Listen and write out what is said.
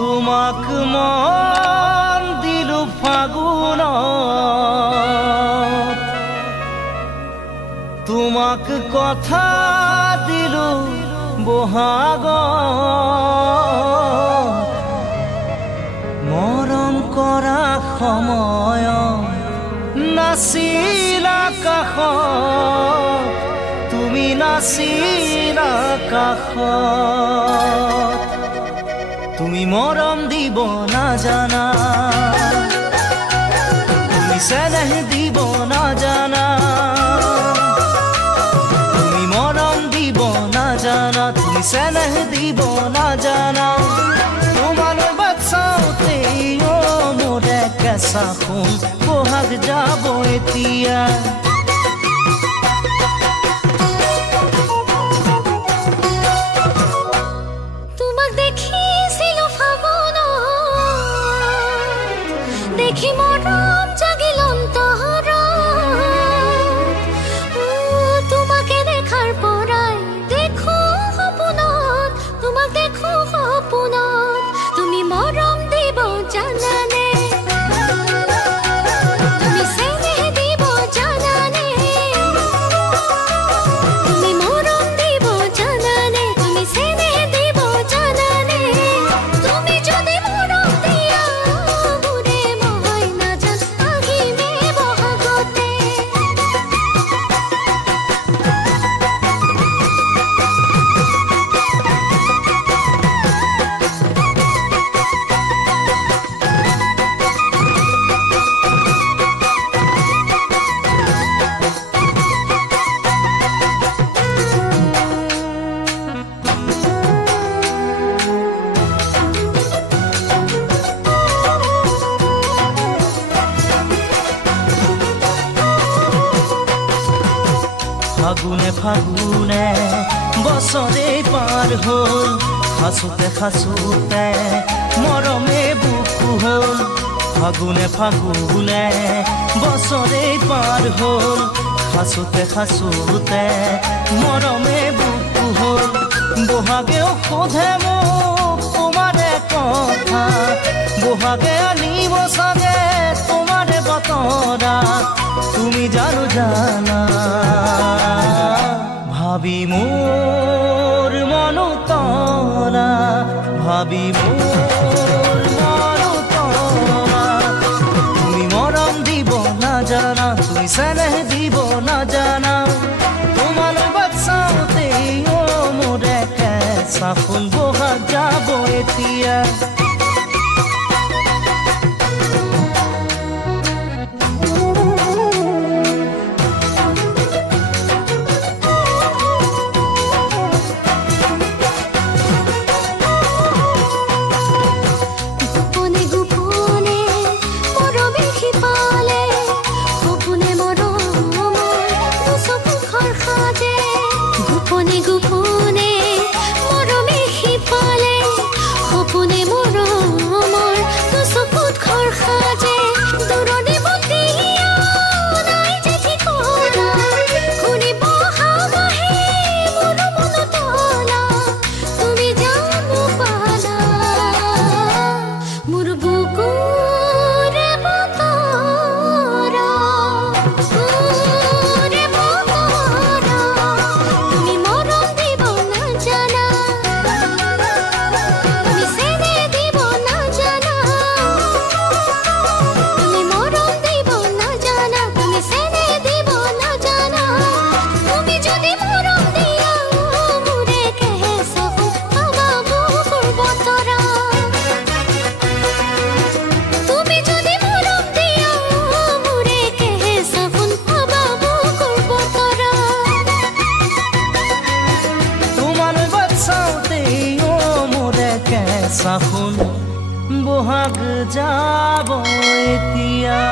তোমাক মন দিলো ফাগুনত তোমাক কথা দিলো বহাগত মৰম কৰা সময়ত নাছিলা কাষত তুমি নাছিলা কাষত তুমি মৰম দিব নাজানা তুমি চেনেহ দিব নাজানা তুমি মৰম দিব নাজানা তুমি চেনেহ দিব নাজানা তোমালৈ বাচ্চাওতে অ মোৰে কেঁচা সোণ বহাগ যাব এতিয়া দেখি মৰম জাগিল অন্তৰত তোমাকে দেখাৰ পৰাই দেখো সপোনত তোমাক দেখো সপোনত তুমি মৰম দিব জানানে তুমি চেনেহ দিব জানানে তুমি মৰম দিব জানানে তুমি চেনেহ দিব জানানে তুমি যদি মৰম দিয়া ফাগুনে ফাগুনে বছৰে পাৰ হ'ল খাচোতে খাচোতে মৰমে বুকু হ'ল ফাগুনে ফাগুনে বছৰে পাৰ হ'ল খাচোতে খাচোতে মৰমে বুকু হ'ল বহাগেও সোধে মোক তোমাৰে কথা বহাগে আনিব চাগে তোমাৰে বতৰা তুমি জানো জানা ভাবি মোৰ মনতলা ভাবি মোৰ মনতলা তুমি মৰম দিব নাজানা তুমি চেনেহ দিব নাজানা তোমালৈ বাচ্চাওতে অ মোৰে কেঁচা সোণ বহাগ যাব এতিয়া কেঁচা সোণ বহাগ যাব এতিয়া।